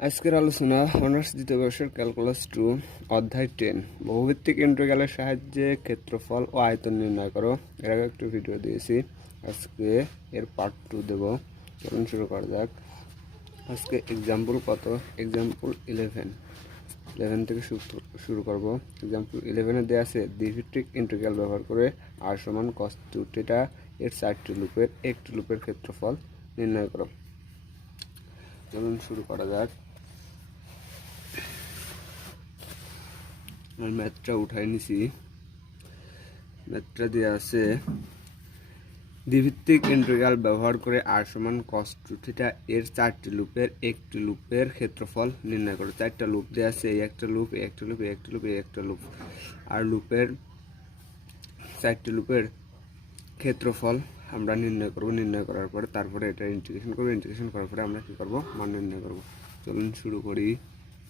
আজকের আলোচনা অনার্স দ্বিতীয় বর্ষের ক্যালকুলাস 2 অধ্যায় 10 বহুভিত্তিক ইন্টিগ্রালের সাহায্যে ক্ষেত্রফল ও আয়তন নির্ণয় করো। এর আগে একটু ভিডিও দিয়েছি, আজকে এর পার্ট 2 দেব। চলুন শুরু করা যাক। আজকে এক্সাম্পল কত? এক্সাম্পল 11 থেকে শুরু করব। এক্সাম্পল 11-এ দেওয়া আছে দ্বিভিত্তিক ইন্টিগ্রাল ব্যবহার করে r সমান cos 2θ এর 4টি লুপের একটি লুপের ক্ষেত্রফল নির্ণয় করো। চলুন শুরু করা যাক। ম্যাথটা উঠাই নিছি। ম্যাথটা দেওয়া আছে দ্বিভিত্তিক ইন্টিগ্রাল ব্যবহার করে r সমান cos 2θ এর 4টি লুপের একটি লুপের ক্ষেত্রফল নির্ণয় করো। 4টা লুপ দেওয়া আছে, এই একটা লুপ, এই একটা লুপ, এই একটা লুপ, এই একটা লুপ। আর লুপের 4টি লুপের ক্ষেত্রফল আমরা নির্ণয় করব। নির্ণয় করার পরে তারপরে এটা ইন্টিগ্রেশন করব। ইন্টিগ্রেশন করার পরে আমরা কি করব? মান নির্ণয় করব। চলুন শুরু করি।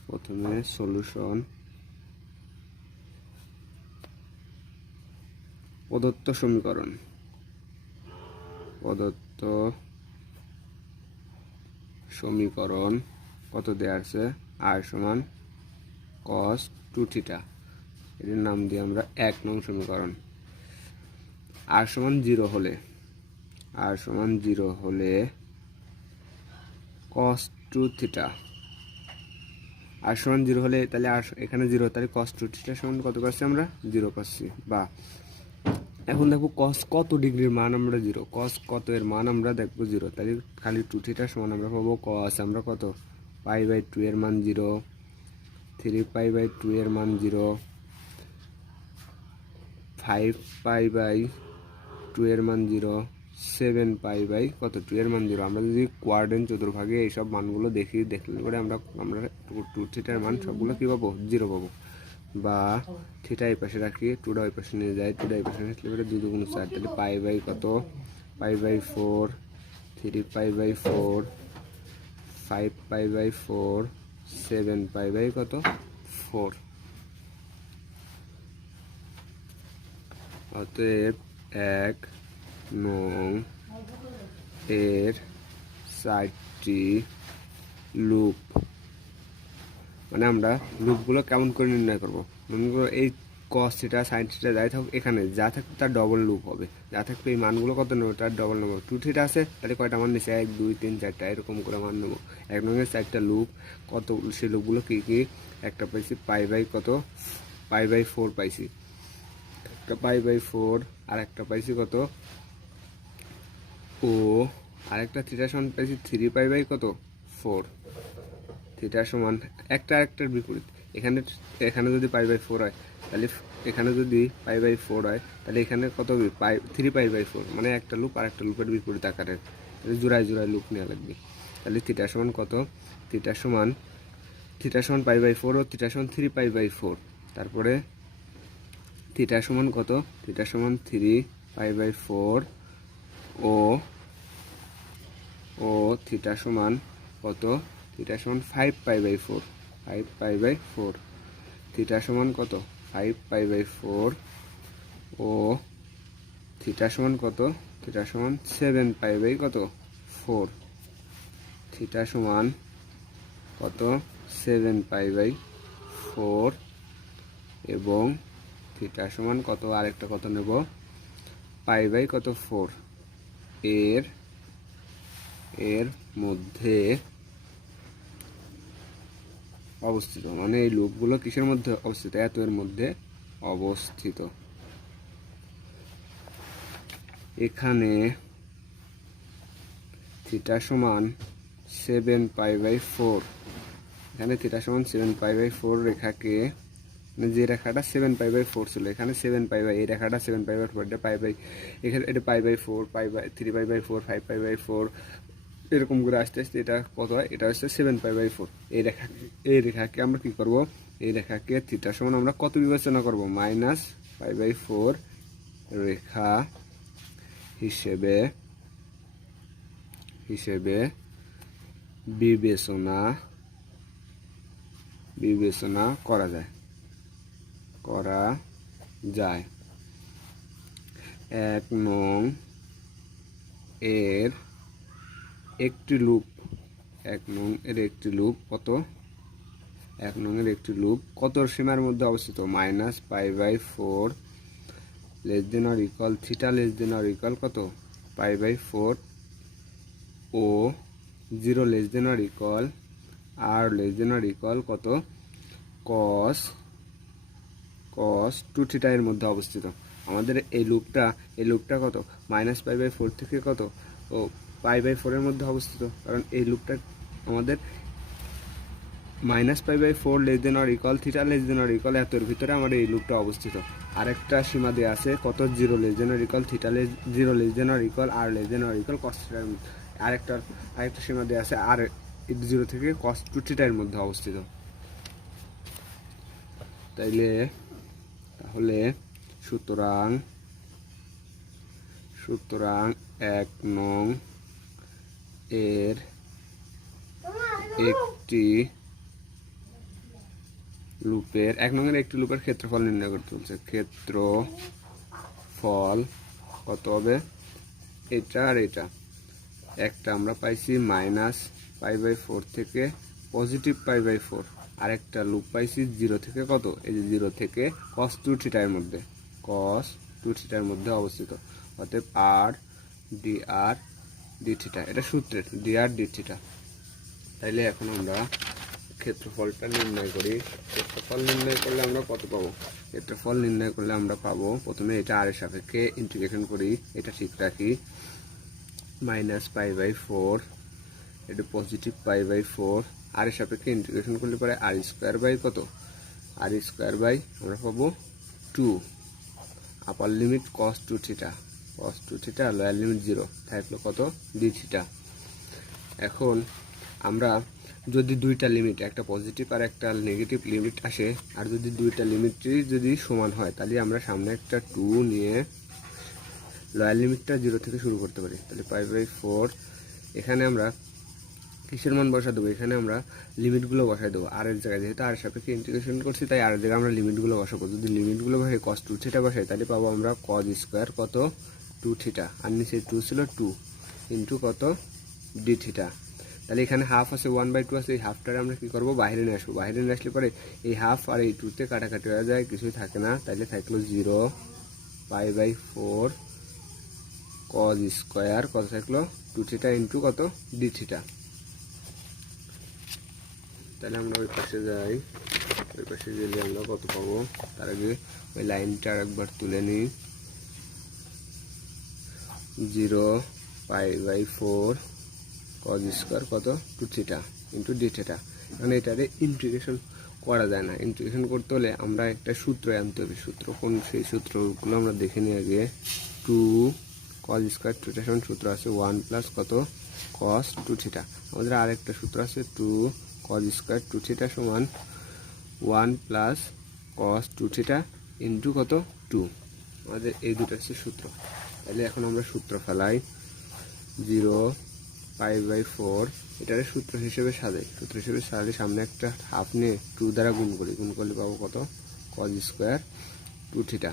প্রথমে সলিউশন। প্রদত্ত সমীকরণ কত দেওয়া আছে? r সমান cos 2θ। এর নাম দিয়ে আমরা 1 নং সমীকরণ। r সমান 0 হলে cos 2θ, r সমান 0 হলে তাহলে এখানে 0, তাহলে cos 2θ সমান কত পাচ্ছি আমরা? 0 পাচ্ছি। বা এখন দেখো cos কত ডিগ্রির মান আমরা 0, cos কত এর মান আমরা দেখবো 0, তাহলে খালি 2θ সমান আমরা পাবো cos আমরা কত π/2 এর মান 0, 3π/2 এর মান 0, 5π/2 এর মান 0, 7π কত 2 এর মান 0। আমরা যদি কোয়াড্রেন্ট চতুর্ভাগে এইসব মানগুলো দেখলে পরে আমরা 2θ এর মান সবগুলো কি পাবো? 0 পাবো। বা থিটা এই পাশে রাখি, 2টা ওই পাশে নিয়ে যাই, 2টা এই পাশে আসলে পরে 2 2 4, তাহলে π/, কত π/4, 3π/4, 5π/4, 7π কত 4। অতএব 1 নং এর 4টি লুপ, মানে আমরা লুপগুলো কেমন করে নির্ণয় করব? মনে করো এই cos θ sin θ যাই থাকুক, এখানে যা থাকবে তার ডবল লুপ হবে। যা থাকবে এই মানগুলো কত নেবো? তার ডবল নেবো। 2θ আছে, তাহলে কয়টা মান নিচ্ছে? 1 2 3 4টা, এরকম করে মান নেবো। 1 নঙের 4টা লুপ কত? সেই লুপগুলো কী কী? একটা পাইছি কত π/4 পাইছি, একটা π/4, আর একটা পাইছি কত ও, আরেকটা থিটা সমান পাইছি 3π কত 4। থিটা সমান একটা আরেকটার বিপরীত। এখানে যদি π/4 হয়, তাহলে এখানে যদি π/4 হয়, তাহলে এখানে কত হবে? 3π/4, মানে একটা লুপ আর একটা লুপের বিপরীত আকারের, তাহলে জোড়ায় লুপ নেওয়া লাগবে। তাহলে থিটা সমান কত? থিটা সমান π/4 ও থিটা সমান 3π/4। তারপরে থিটা সমান কত? থিটা সমান 3π/4 ও থিটা সমান কত? থিটা সমান 5π/4, 5π/4। থিটা সমান কত? 5π/4 ও থিটা সমান কত? থিটা সমান 7π কত 4। থিটা সমান কত? 7π/4 এবং থিটা সমান কত? আরেকটা কত নেব? কত 4 এর মধ্যে অবস্থিত, মানে এই লুপগুলো কিসের মধ্যে অবস্থিত? এত এর মধ্যে অবস্থিত। এখানে থিটা সমান 7π/4, এখানে থিটা সমান 7π/4 রেখাকে, মানে যে রেখাটা 7π/4 ছিল, এখানে 7π, এই রেখাটা 7π/4, এটা এখানে এটা π/4, 3π/4, 5π/4, এরকম করে আস্তে আস্তে এটা কত হয়? এটা হচ্ছে 7π/4। এই রেখাকে আমরা কি করব? এই রেখাকে থিটা সমান আমরা কত বিবেচনা করব? -π/4 রেখা হিসেবে বিবেচনা করা যায়। 1 নং এর একটি লুপ 1 নং এর একটি লুপ কত, 1 নং এর একটি লুপ কত সীমার মধ্যে অবস্থিত, -π/4 less than or equal theta less than or equal কত π/4 ও 0 less than or equal r less than or equal কত cos 2 থিটা এর মধ্যে অবস্থিত। আমাদের এই লুপটা কত -π/4 থেকে কত ও π/4 এর মধ্যে অবস্থিত, কারণ এই লুপটা আমাদের -π/4 less than or equal theta less than or equal এতর ভিতরে আমার এই লুপটা অবস্থিত। আরেকটা সীমা দেওয়া আছে কত 0 less than or equal theta 0 less than or equal r less than or equal cos থিটার মধ্যে। আরেকটা সীমা দেওয়া আছে আর 0 থেকে cos 2 থিটা এর মধ্যে অবস্থিত। তাহলে সুতরাং 1 নং এর একটি লুপের 1 নং এর একটি লুপের ক্ষেত্রফল নির্ণয় করতে বলছে। ক্ষেত্রফল কত হবে, এটা আর এটা, একটা আমরা পাইছি -π/4 থেকে পজিটিভ π/4, আরেকটা লুপ পাইছি 0 থেকে কত, এই যে 0 থেকে cos 2 থিটার মধ্যে, cos 2 থিটার মধ্যে অবস্থিত। অতএব r dr d থিটা, এটা সূত্রের dr d থিটা। তাইলে এখন আমরা ক্ষেত্রফলটা নির্ণয় করি। ক্ষেত্রফল নির্ণয় করলে আমরা কত পাবো, ক্ষেত্রফল নির্ণয় করলে আমরা পাবো প্রথমে এটা r এর সাপেক্ষে ইন্টিগ্রেশন করি, এটা ঠিক রাখি, -π/4 এটা পজিটিভ π/4 আর এর সাপেক্ষে ইন্টিগ্রেশন করলে পরে r² কত, r² আমরা পাবো 2 upper limit cos 2 theta lower limit 0 থাকলো কত d থিটা। এখন আমরা যদি দুইটা লিমিট, একটা পজিটিভ আর একটা নেগেটিভ লিমিট আসে, আর যদি দুইটা লিমিটই যদি সমান হয়, তাহলে আমরা সামনে একটা 2 নিয়ে লোয়ার লিমিটটা 0 থেকে শুরু করতে পারি। তাহলে π/4 এখানে আমরা কিসের মান বসা দেবো, এখানে আমরা লিমিটগুলো বসাই দেবো আর এর জায়গায়, যেহেতু আর সাপেক্ষে ইন্টিগ্রেশন করছি তাই আর এর জায়গায় আমরা লিমিটগুলো বসাবো। যদি লিমিটগুলো বসাই cos 2 থিটা বসাই, তাহলে পাবো আমরা cos² কত 2 থিটা, আর নিচে 2 ছিল 2 ইন্টু কত d থিটা। তাহলে এখানে হাফ আছে 1/2 আছে, এই হাফটারে আমরা কি করবো বাইরে নিয়ে আসবো। বাইরে নিয়ে আসলে পরে এই হাফ আর এই 2তে কাটাকাটি হয়ে যায়, কিছুই থাকে না, তাহলে থাকলো 0 π/4 cos² কত থাকলো 2 থিটা ইন্টু কত d থিটা। তাহলে আমরা ওই পাশে যাই, ওই পাশে গেলে আমরা কত পাবো, তার আগে ওই লাইনটা একবার তুলে নিই, 0 π/4 cos² কত 2 থিটা ইন্টু d থিটা। মানে এটারে ইন্টিগ্রেশন করা যায় না, ইন্টিগ্রেশন করতে হলে আমরা একটা সূত্র আনতে হবে। সূত্র কোন, সেই সূত্রগুলো আমরা দেখে নিই আগে। 2 cos² থিটা সমান সূত্র আছে 1 প্লাস কত cos 2 থিটা। আমাদের আরেকটা সূত্র আছে 2 cos² 2 থিটা সমান 1 প্লাস cos 2 থিটা ইন্টু কত 2। আমাদের এই দুটো হচ্ছে সূত্র। তাহলে এখন আমরা সূত্র ফেলাই, 0 π/4 এটারে সূত্র হিসেবে সাজাই। সূত্র হিসেবে সাজালে সামনে একটা হাফ নিয়ে 2 দ্বারা গুণ করি, গুণ করলে পাবো কত cos² 2 theta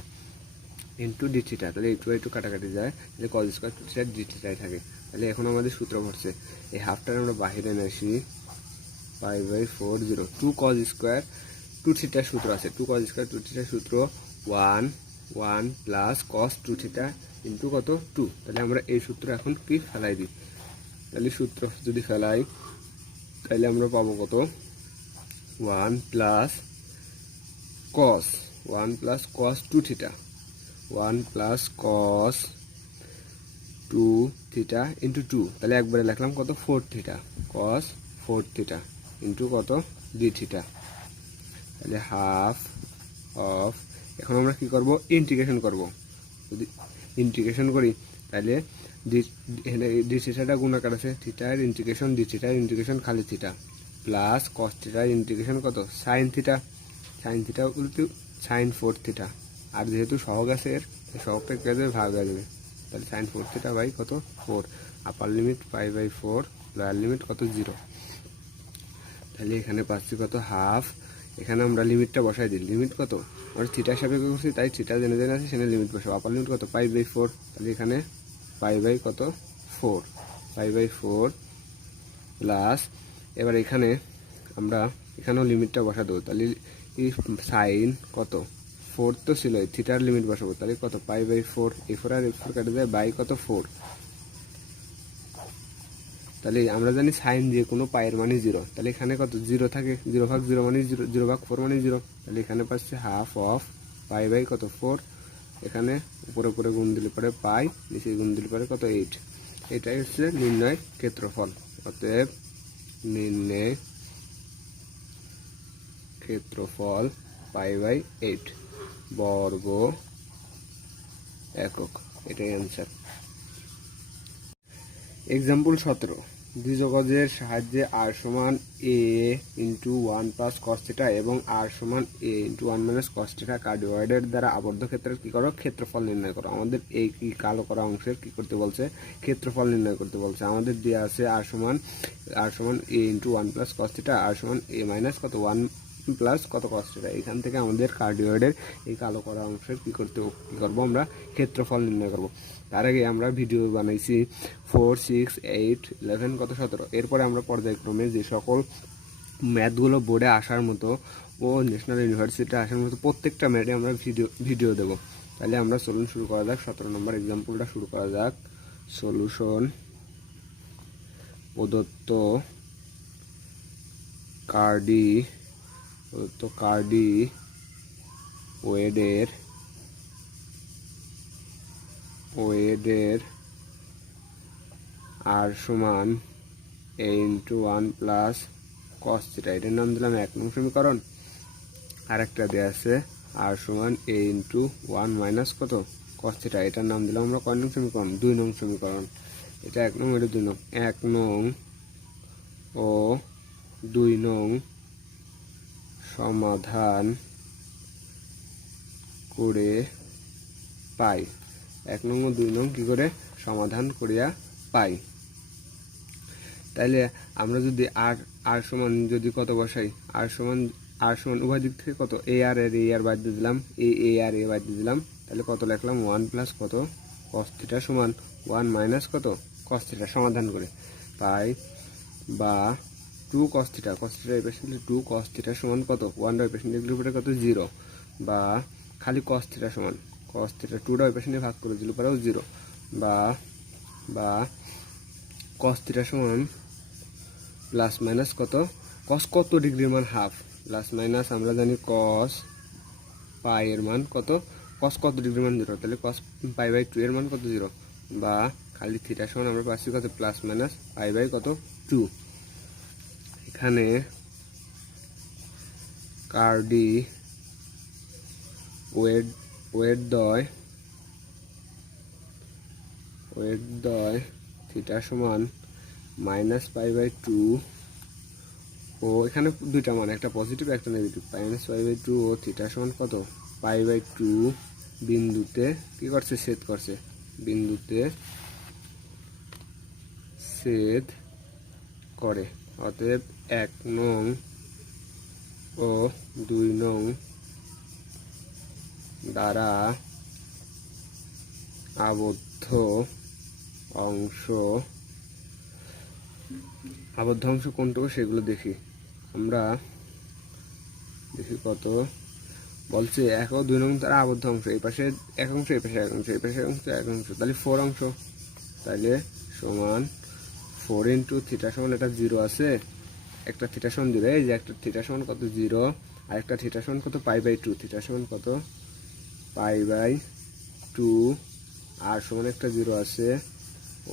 into d theta. তাহলে এই 2 আর 2 কাটাকাটি যায়, তাহলে cos² 2 থিটা d থিটাই থাকে। তাহলে এখন আমাদের সূত্র পড়ছে, এই হাফটারে আমরা বাহিরে নিয়ে আসি, π/4 0 2 cos² 2 থিটার সূত্র আছে, 2 cos² 2 থিটার সূত্র 1 প্লাস cos 2 থিটা ইন্টু কত 2। তাহলে আমরা এই সূত্র এখন কি ফেলাই দিই, তাহলে সূত্র যদি ফেলাই তাহলে আমরা পাবো কত 1 plus cos 2 theta, 1 plus cos 2 theta into 2। তাহলে একবারে লিখলাম কত 4 থিটা, cos 4 থিটা ইন্টু কত d থিটা। তাহলে হাফ অফ, এখন আমরা কি করব ইন্টিগ্রেশন করব। যদি ইন্টিগ্রেশন করি তাহলে d থিটাটা গুণাকার আছে, থিটার ইন্টিগ্রেশন d থিটার ইন্টিগ্রেশন খালি থিটা প্লাস cos থিটার ইন্টিগ্রেশন কত sin থিটা উল্টে sin 4 থিটা। আর যেহেতু সহগ আছে এর সহগটা কে যাবে ভাগ হয়ে যাবে, তাহলে sin 4 থিটা বাই কত 4, আপার লিমিট π/4 লোয়ার লিমিট কত 0। তাহলে এখানে পাচ্ছি কত হাফ, এখানে আমরা লিমিটটা বসাই দিই, লিমিট কত আমরা থিটার সাপেক্ষে করছি তাই থিটা জেনে আছে সেখানে লিমিট বসাবো, আপার লিমিট কত π/4, তাহলে এখানে π/4 π/4 প্লাস এবার এখানে আমরা এখানেও লিমিটটা বসা দেবো, তাহলে এই সাইন কত 4 তো ছিল, থিটার লিমিট বসাবো, তাহলে কত π/4, এই 4 আর 4 কাটে যায়, বাই কত 4। তাহলে আমরা জানি সাইন যে কোনো পায়ের মানে 0, তাহলে এখানে কত 0 থাকে, 0/0 মানে 0, 0/4 মানে 0, তাহলে এখানে পাচ্ছে হাফ অফ π/, কত 4, এখানে উপরে উপরে গুণ দিলে পরে পাই, নিচে গুণ দিলে পরে কত 8। এটাই হচ্ছে নির্ণয় ক্ষেত্রফল। অতএব নির্ণয় ক্ষেত্রফল π/8 বর্গ একক, এটাই অ্যান্সার। এক্সাম্পল 17, দ্বিযুগজের সাহায্যে r সমান a into 1 plus cos theta এবং r সমান a into 1 minus cos theta কার্ডিওয়েডের দ্বারা আবদ্ধ ক্ষেত্রের কী করো, ক্ষেত্রফল নির্ণয় করো। আমাদের এই কি কালো করা অংশের কি করতে বলছে, ক্ষেত্রফল নির্ণয় করতে বলছে। আমাদের দেওয়া আছে r সমান a into 1 plus cos theta, r সমান a মাইনাস কত 1 প্লাস কত কস থিটা। এখান থেকে আমাদের কার্ডিওয়েডের এই কালো করা অংশের কী করবো আমরা, ক্ষেত্রফল নির্ণয় করব। তার আগে আমরা ভিডিও বানাইছি 4, 6, 8, 11 কত 17। এরপরে আমরা পর্যায়ক্রমে যে সকল ম্যাথগুলো বোর্ডে আসার মতো ও ন্যাশনাল ইউনিভার্সিটিতে আসার মতো প্রত্যেকটা ম্যাথে আমরা ভিডিও দেবো। তাহলে আমরা চলুন শুরু করা যাক, 17 নম্বর এক্সাম্পলটা শুরু করা যাক। সলিউশন, প্রদত্ত ওয়েডের r সমান a into 1 plus cos theta, এটার নাম দিলাম 1 নং সমীকরণ। আর একটা দেওয়া আছে r সমান a ইন্টু 1 মাইনাস কত কস থিটা, এটার নাম দিলাম আমরা কয় নং সমীকরণ, 2 নং সমীকরণ। এটা 1 নং, এটা 2 নং। 1 নং ও 2 নং সমাধান করে পাই। 1 নং ও 2 নং কি করে সমাধান করিয়া পাই। তাইলে আমরা যদি আর সমান যদি কত বসাই, আর সমান উভয় দিক থেকে কত এ আর বাদ দিয়ে দিলাম, এ আর এ বাদ দিয়ে দিলাম, তাহলে কত লিখলাম 1 প্লাস কত কস থিটা সমান 1 মাইনাস কত কস থিটা, সমাধান করে পাই। বা 2 কস থিটা এই পাশে 2 কস থিটা সমান কত 1 ওই পাশে দিলে পরে কত 0, বা খালি কস থিটা সমান কস থিটা 2 ওই পাশে ভাগ করে দিলে পরেও 0, বা কস থিটা সমান প্লাস মাইনাস কত ডিগ্রির মান হাফ, প্লাস মাইনাস আমরা জানি কস পাই এর মান কত, কত ডিগ্রির মান 0, তাহলে কস π/2 এর মান কত 0, বা খালি থিটা সমান আমরা পাচ্ছি কত প্লাস মাইনাস π/2। এখানে ওয়েডদ্বয় থিটা সমান মাইনাস π/2 ও এখানে দুইটা মান, একটা পজিটিভ একটা নেগেটিভ, মাইনাস π/2 ও থিটা সমান কত π/2 বিন্দুতে কি করছে, ছেদ করছে, বিন্দুতে ছেদ করে। অতএব 1 নং ও 2 নং দ্বারা আবদ্ধ অংশ কোনটুকু সেগুলো দেখি। আমরা দেখি কত বলছে, 1 ও 2 নং দ্বারা আবদ্ধ অংশ, এই পাশে 1 অংশ, এই পাশে 1 অংশ, এই পাশে 1 অংশ, তাহলে 4 অংশ, তাহলে সমান 4 ইন্টু থিটা সমান এটা 0 আছে, একটা থিটা সমান 0, এই যে একটা থিটা সমান কত 0, আর একটা থিটা সমান কত π/2, থিটা সমান কত π/2, আর সমান একটা 0 আছে,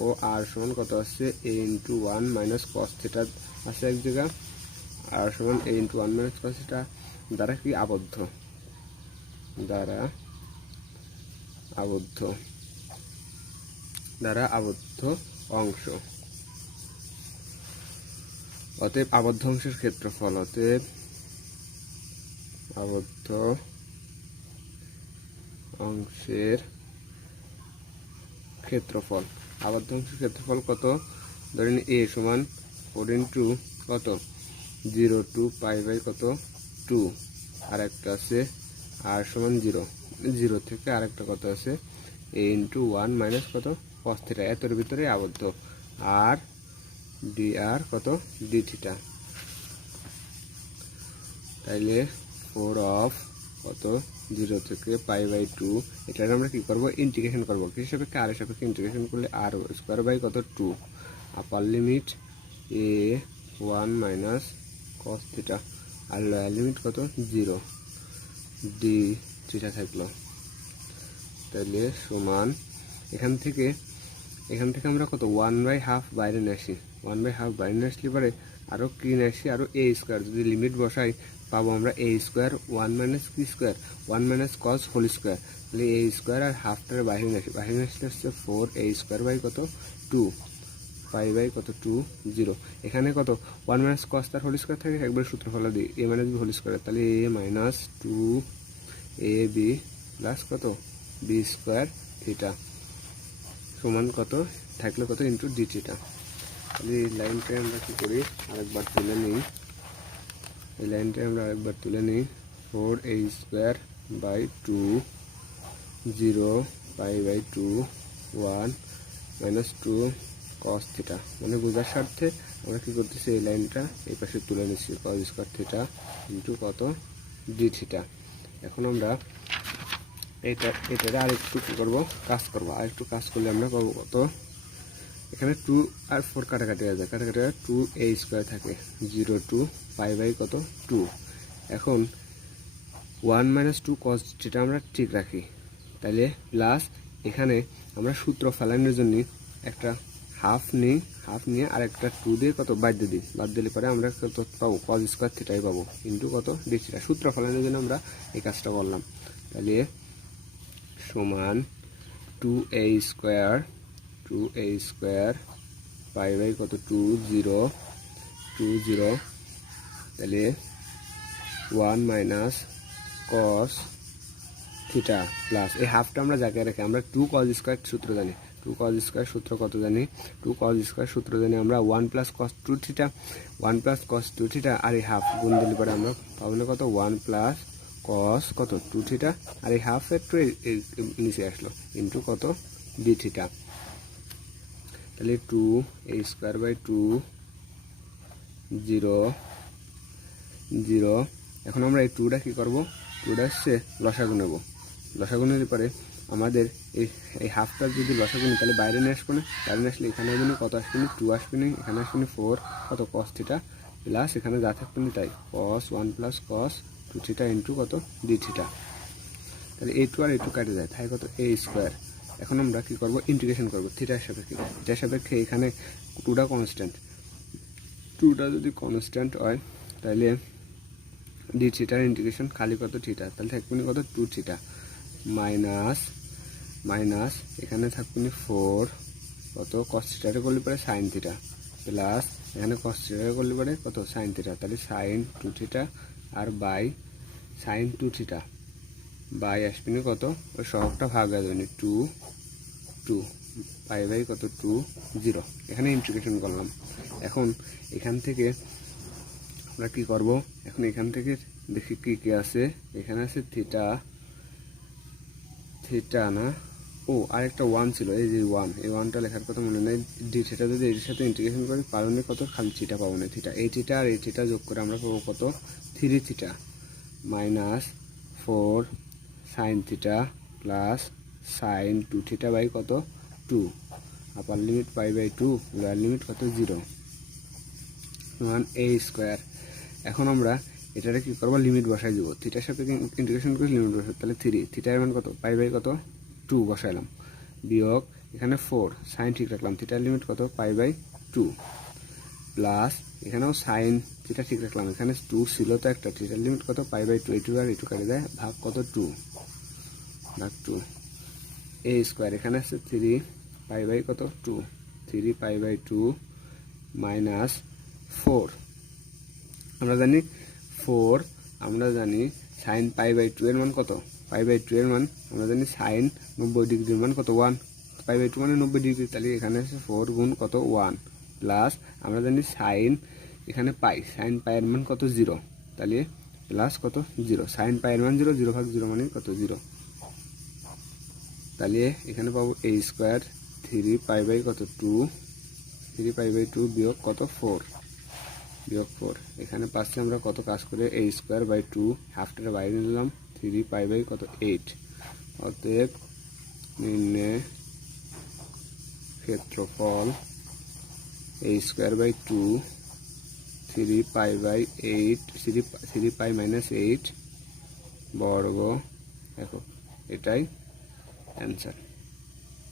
ও আর সমান কত আছে a into 1 minus cos theta আছে এক জায়গা, আর সমান a into 1 minus cos theta দ্বারা কি আবদ্ধ, আবদ্ধ অংশ। অতএব আবদ্ধ অংশের ক্ষেত্রফল, অতএব আবদ্ধ অংশের ক্ষেত্রফল, কত, ধরেন a সমান 4 ইন্টু কত 0 টু π/2, আর একটা আছে r সমান 0 থেকে আরেকটা কত আছে a ইন্টু 1 মাইনাস কত cos থিটা, এতর ভিতরে আবদ্ধ। আর dr কত d থিটা। তাইলে 4 অফ কত 0 থেকে π/2, এটার আমরা কি করব ইন্টিগ্রেশন করব, কি সাপেক্ষে আর সাপেক্ষে ইন্টিগ্রেশন করলে আর স্কয়ার বাই কত 2, upper limit a 1 minus cos theta আর লোয়ার লিমিট কত 0 d থিটা থাকলো। তাহলে সমান এখান থেকে আমরা কত 1/2 বাইরে নিয়ে আসি, 1/2 বাইরে নিয়ে আসলে পরে আরও কি নিয়ে আসি আরও a স্কোয়ার, যদি লিমিট বসাই পাবো আমরা a স্কোয়ার 1 মাইনাস কি square 1 minus cos whole square. তাহলে a স্কোয়ার আর হাফটার বাইরে নিয়ে আসি, বাইরে নিয়ে আসলে হচ্ছে 4a স্কোয়ার বাই কত 2 5 কত 2 0। এখানে কত 1 মাইনাস কস তার হোল স্কোয়ার থাকে, একবার সূত্র ফলা দিই a minus B whole square, তাহলে a মাইনাস 2ab প্লাস কত b স্কোয়ার থিটা সমান কত থাকলে কত ইন্টু ডি থিটা। তাহলে এই লাইনটা আমরা কী করি আরেকবার তুলে নিই, এই লাইনটা আমরা আরেকবার তুলে নিই 4a square by 2 0 π/2 1 minus 2 cos theta, মানে বোঝার স্বার্থে আমরা কী করতেছি এই লাইনটা এই পাশে তুলে নিচ্ছি cos স্কোয়ার থিটা ইন্টু কত ডি থিটা। এখন আমরা এটারে আরেকটু কী করবো কাজ করবো, আরেকটু কাজ করলে আমরা পাবো কত, এখানে 2 আর 4 কাটাকাটি হয়ে যায়, কাটাকাটি 2a স্কোয়ার থাকে 0 টু π/2 কত 2। এখন 1 মাইনাস 2 cos যেটা আমরা ঠিক রাখি, তাহলে প্লাস এখানে আমরা সূত্র ফেলানোর জন্য একটা হাফ নিয়ে আর একটা 2 দিয়ে কত বাদ দিই, বাদ দিলে পরে আমরা কত পাবো cos স্কোয়ার থিটাই পাবো ইন্টু কত ডি থিটা। সূত্র ফেলানোর জন্য আমরা এই কাজটা করলাম। তাহলে সমান 2a স্কোয়ার π/2 কত 2 0 তাহলে 1 মাইনাস cos থিটা প্লাস এই হাফটা আমরা জায়গায় রেখে আমরা 2 cos স্কোয়ার সূত্র জানি, 2 cos স্কোয়ার সূত্র কত জানি, 2 cos স্কোয়ার সূত্র জানি আমরা 1 plus cos 2 theta, 1 plus cos 2 theta আর এই হাফ গুণ দিলে পরে আমরা পাবো না কত 1 প্লাস cos কত 2 থিটা আর এই হাফ একটু নিচে আসলো ইন্টু কত ডি থিটা। তাহলে 2a স্কোয়ার বাই 2 0 0। এখন আমরা এই 2টা কী করবো, 2টা হচ্ছে লসাগু নেব, লসাগু নিলে পরে আমাদের এই হাফটা যদি লসাগু নিই তাহলে বাইরে নিয়ে আসবো না, বাইরে নিয়ে আসলে এখানে আসবে না কত আসবে না 2 আসবে না, এখানে আসবে না 4 কত cos থিটা প্লাস এখানে যা থাকবে না তাই cos 1 plus cos 2 theta into কত ডি থিটা। তাহলে এই 2 আর এই 2 কাটে যায় তাই কত a স্কোয়ার। এখন আমরা কী করবো ইন্টিগ্রেশন করবো থিটার সাপেক্ষে, এখানে 2টা কনস্ট্যান্ট, 2টা যদি কনস্ট্যান্ট হয় তাহলে ডি থিটার ইন্টিগ্রেশন খালি কত থিটা, তাহলে থাকবে না কত 2 থিটা মাইনাস এখানে থাকবে না 4 কত cos থিটারে করলে পরে সাইন থিটা প্লাস এখানে cos থিটারে করলে পরে কত সাইন থিটা, তাহলে সাইন 2 থিটা আর বাই সাইন 2 থিটা বাই আসবে না কত ওই সহগটা ভাগ হয়ে যাবে 2 π/2 কত 2 0। এখানে ইন্টিগ্রেশন করলাম। এখন এখান থেকে আমরা কি করব, এখন এখান থেকে দেখি কি কি আছে, এখানে আছে থিটা না ও আরেকটা 1 ছিল, এই যে 1 এই 1টা লেখার কথা মনে নেই, ডি থিটা যদি এর সাথে ইন্টিগ্রেশন করি পারলে কত খালি থিটা পাবো না, থিটা এই থিটা আর এই থিটা যোগ করে আমরা পাবো কত 3 theta minus 4 sine theta plus sine 2 theta by কত 2 আপার লিমিট π/2 লোয়ার লিমিট কত 0 সমান a স্কোয়ার। এখন আমরা এটারে কি করবো লিমিট বসাই দেবো, থিটার সাথে ইন্টিগ্রেশন করে লিমিট বসাই, তাহলে 3 থিটার মান কত π/2 কত 2 বসাইলাম বিয়োগ এখানে 4 সাইন ঠিক রাখলাম, থিটার লিমিট কত π/2 প্লাস এখানেও সাইন থিটা ঠিক রাখলাম, এখানে 2 ছিল তো একটা, থিটার লিমিট কত π/2 এইটু আর এইটু কাটে যায় ভাগ কত 2 ভাগ 2 a স্কোয়ার, এখানে আছে 3 π/2 কত 2 3 π/2 মাইনাস 4 আমরা জানি 4 আমরা জানি সাইন π/2 এর মান কত, π/2 এর মান আমরা জানি সাইন 90 ডিগ্রির মান কত 1, π/2 মানে 90 ডিগ্রি, তাহলে এখানে আছে 4 গুণ কত 1 প্লাস আমরা জানি সাইন এখানে পাই সাইন পাই এর মান কত 0, তাহলে প্লাস কত 0 সাইন পাই এর মান 0 0 ভাগ 0 মানে কত 0, তাহলে এখানে পাবো a স্কোয়ার 3 π/2 কত 2 থ্রি পাই বাই টু বিয়োগ কত 4 বিয়োগ 4 এখানে পাচ্ছি আমরা কত কাজ করে a স্কোয়ার বাই টু হাফটারে বাইরে নিলাম 3 পাই বাই কত 8 অতএব নির্ণয় ক্ষেত্রফল a square by two 3 pi by 8 3 pi minus 8 বর্গ দেখো এটাই অ্যান্সার।